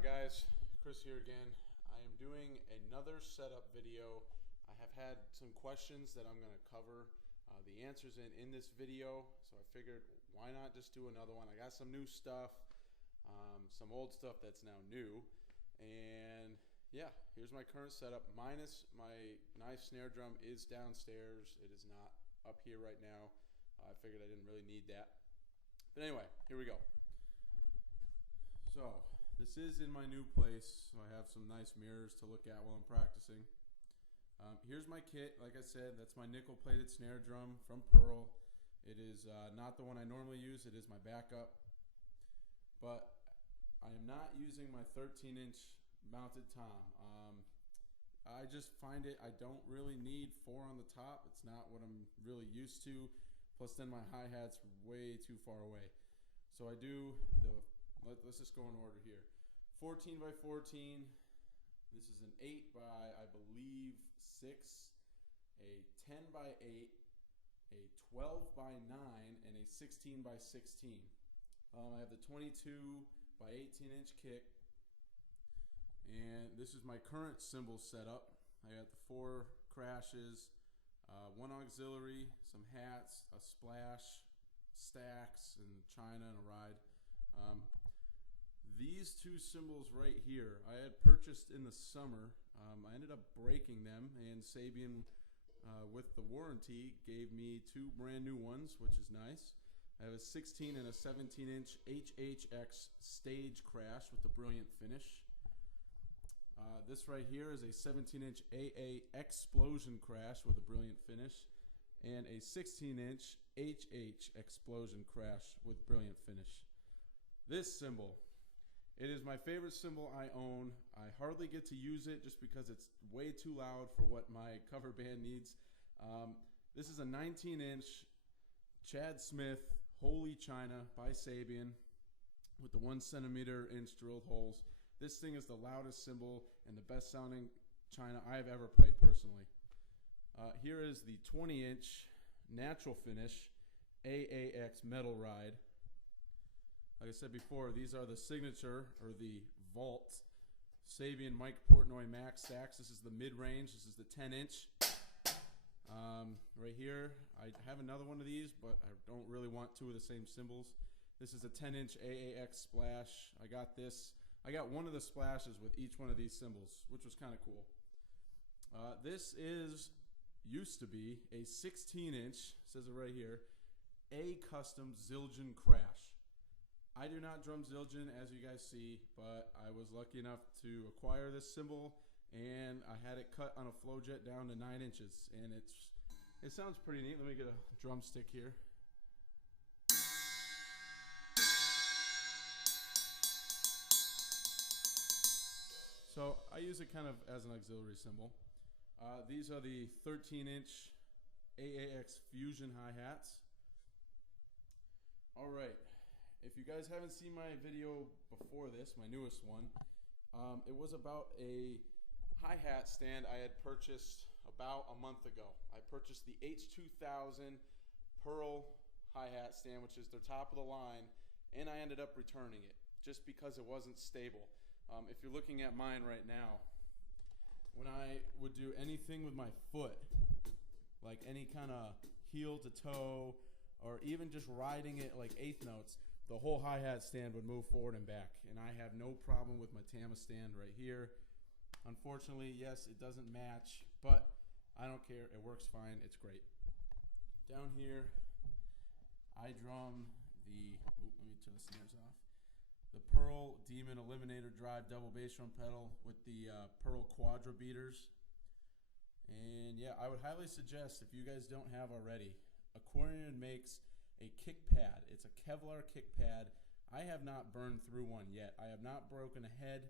on, guys? Chris here again. I am doing another setup video. I have had some questions that I'm going to cover the answers in this video, so I figured why not just do another one. I got some new stuff, some old stuff that's now new, and yeah, here's my current setup minus my nice snare drum is downstairs. It is not up here right now. I figured I didn't really need that. But anyway, here we go. So this is in my new place, so I have some nice mirrors to look at while I'm practicing. Here's my kit. Like I said, that's my nickel-plated snare drum from Pearl. It is not the one I normally use. It is my backup. But I am not using my 13-inch mounted tom. I just find I don't really need 4 on the top. It's not what I'm really used to. Plus then my hi-hat's way too far away. So I do let's just go in order here. 14 by 14. This is an 8 by, I believe, 6, a 10 by 8, a 12 by 9, and a 16 by 16. I have the 22 by 18-inch kick, and this is my current cymbal setup. I got the 4 crashes, 1 auxiliary, some hats, a splash, stacks, and china, and a ride. These 2 cymbals right here, I had purchased in the summer. I ended up breaking them, and Sabian, with the warranty, gave me 2 brand new ones, which is nice. I have a 16 and a 17-inch HHX stage crash with the brilliant finish. This right here is a 17-inch AA explosion crash with a brilliant finish, and a 16-inch HH explosion crash with brilliant finish. This cymbal, it is my favorite cymbal I own. I hardly get to use it just because it's way too loud for what my cover band needs. This is a 19-inch Chad Smith Holy China by Sabian with the 1 centimeter inch drilled holes. This thing is the loudest cymbal and the best sounding China I have ever played personally. Here is the 20-inch natural finish AAX metal ride. Like I said before, these are the signature, or the vault, Sabian Mike Portnoy Max stacks. This is the mid-range. This is the 10-inch. Right here, I have another one of these, but I don't really want 2 of the same cymbals. This is a 10-inch AAX splash. I got this. I got one of the splashes with each one of these cymbals, which was kind of cool. This used to be a 16-inch, says it right here, A custom Zildjian crash. I do not drum Zildjian, as you guys see, but I was lucky enough to acquire this cymbal, and I had it cut on a flow jet down to 9 inches, and it sounds pretty neat. Let me get a drumstick here. So I use it kind of as an auxiliary cymbal. These are the 13-inch AAX Fusion hi-hats. All right. If you guys haven't seen my video before this, my newest one, it was about a hi-hat stand I had purchased about a month ago. I purchased the H2000 Pearl hi-hat stand, which is their top of the line, and I ended up returning it just because it wasn't stable. If you're looking at mine right now, when I would do anything with my foot, like any kind of heel to toe, or even just riding it like 1/8 notes, the whole hi-hat stand would move forward and back, and I have no problem with my Tama stand right here. Unfortunately, yes, it doesn't match, but I don't care. It works fine. It's great. Down here, I drum the, let me turn the snares off, the Pearl Demon Eliminator Drive double bass drum pedal with the Pearl Quadra beaters. And yeah, I would highly suggest, if you guys don't have already, Aquarian makes a kick pad. It's a Kevlar kick pad. I have not burned through one yet. I have not broken a head.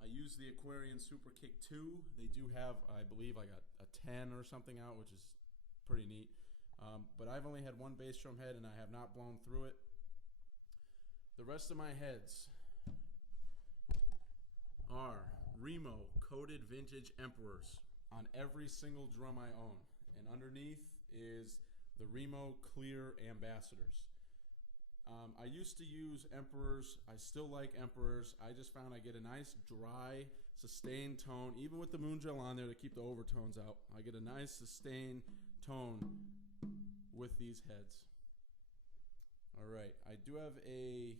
I use the Aquarian Super Kick 2. They do have, I believe, like a 10 or something out, which is pretty neat. But I've only had 1 bass drum head, and I have not blown through it. The rest of my heads are Remo coated vintage Emperors on every single drum I own. And underneath is the Remo Clear Ambassadors. I used to use Emperors. I still like Emperors. I just found I get a nice dry, sustained tone, even with the moon gel on there to keep the overtones out. I get a nice sustained tone with these heads. All right, I do have a,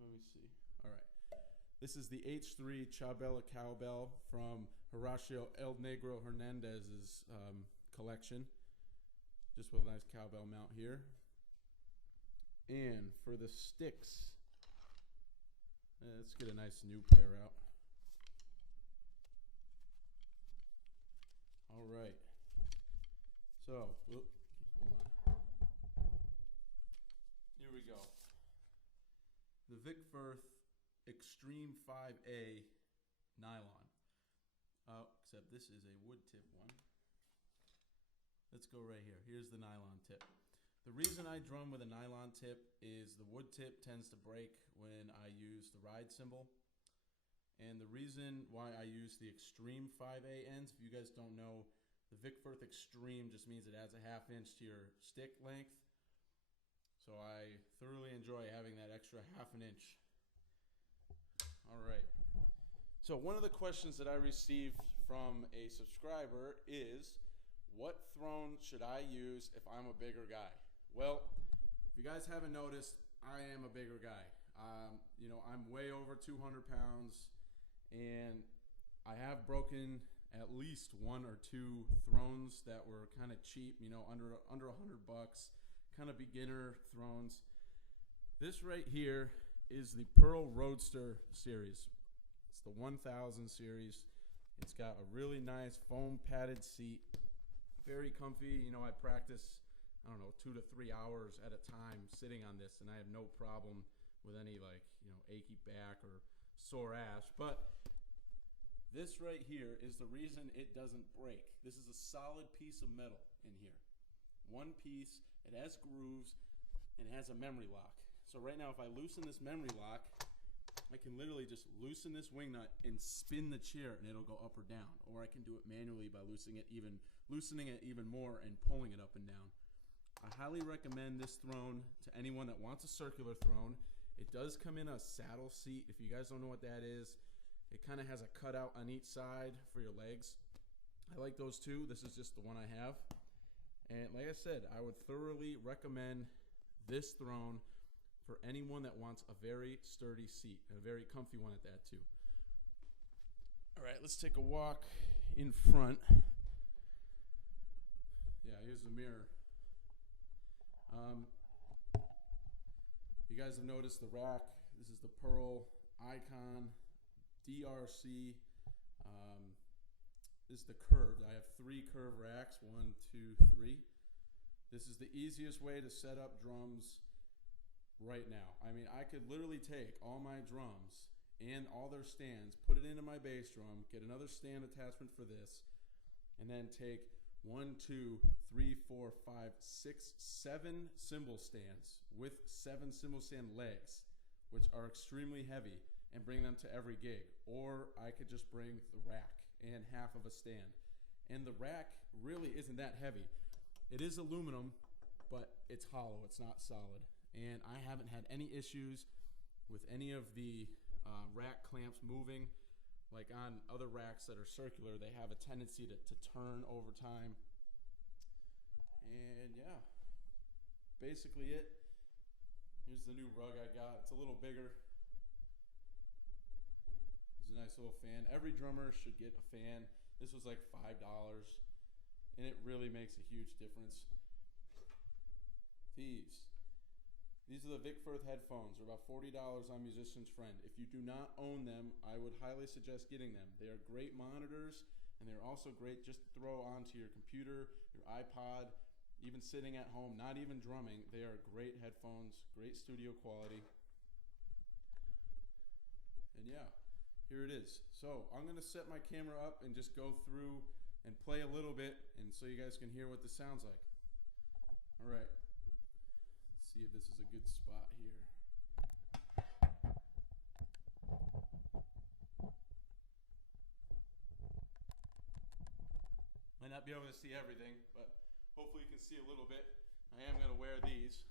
let me see. All right, this is the H3 Chabela cowbell from Horacio El Negro Hernandez's collection. Just with a nice cowbell mount here. And for the sticks, let's get a nice new pair out. All right. So, hold on. Here we go. The Vic Firth Extreme 5A nylon. Except this is a wood tip one. Let's go right here. Here's the nylon tip. The reason I drum with a nylon tip is the wood tip tends to break when I use the ride cymbal. And the reason why I use the Extreme 5A ends, if you guys don't know, the Vic Firth Extreme just means it adds a ½ inch to your stick length. So I thoroughly enjoy having that extra ½ inch. All right. So one of the questions that I received from a subscriber is, what throne should I use if I'm a bigger guy? Well, if you guys haven't noticed, I am a bigger guy. You know, I'm way over 200 pounds, and I have broken at least 1 or 2 thrones that were kind of cheap, you know, under $100, kind of beginner thrones. This right here is the Pearl Roadster series. It's the 1000 series. It's got a really nice foam padded seat, very comfy. You know, I practice, I don't know, 2 to 3 hours at a time sitting on this, and I have no problem with any, like, you know, achy back or sore ass. But this right here is the reason it doesn't break. This is a solid piece of metal in here. One piece, it has grooves, and it has a memory lock. So right now, if I loosen this memory lock, I can literally just loosen this wing nut and spin the chair, and it'll go up or down. Or I can do it manually by loosening it even more and pulling it up and down. I highly recommend this throne to anyone that wants a circular throne. It does come in a saddle seat. If you guys don't know what that is, it kind of has a cutout on each side for your legs. I like those too. This is just the one I have. And like I said, I would thoroughly recommend this throne for anyone that wants a very sturdy seat, and a very comfy one at that too. All right, let's take a walk in front. Yeah, here's the mirror. You guys have noticed the rack. This is the Pearl Icon DRC. This is the curved. I have 3 curved racks, 1, 2, 3. This is the easiest way to set up drums right now. I mean, I could literally take all my drums and all their stands, put it into my bass drum, get another stand attachment for this, and then take 1, 2, 3, 4, 5, 6, 7 cymbal stands with 7 cymbal stand legs, which are extremely heavy, and bring them to every gig. Or I could just bring the rack and half of a stand. And the rack really isn't that heavy. It is aluminum, but it's hollow, it's not solid. And I haven't had any issues with any of the rack clamps moving. Like on other racks that are circular, they have a tendency to turn over time. And yeah, basically it. Here's the new rug I got. It's a little bigger. It's a nice little fan. Every drummer should get a fan. This was like $5, and it really makes a huge difference. These are the Vic Firth headphones. They're about $40 on Musician's Friend. If you do not own them, I would highly suggest getting them. They are great monitors, and they're also great just to throw onto your computer, your iPod, even sitting at home, not even drumming. They are great headphones, great studio quality. And yeah, here it is. So I'm going to set my camera up and just go through and play a little bit, and so you guys can hear what this sounds like. All right. See if this is a good spot here. Might not be able to see everything, but hopefully you can see a little bit. I am going to wear these.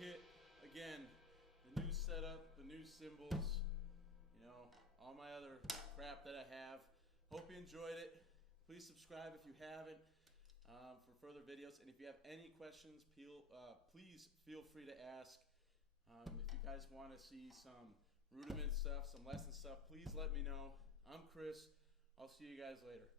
kit. Again, the new setup, the new cymbals, you know, all my other crap that I have. Hope you enjoyed it. Please subscribe if you haven't for further videos. And if you have any questions, please feel free to ask. If you guys want to see some rudiment stuff, some lesson stuff, please let me know. I'm Chris. I'll see you guys later.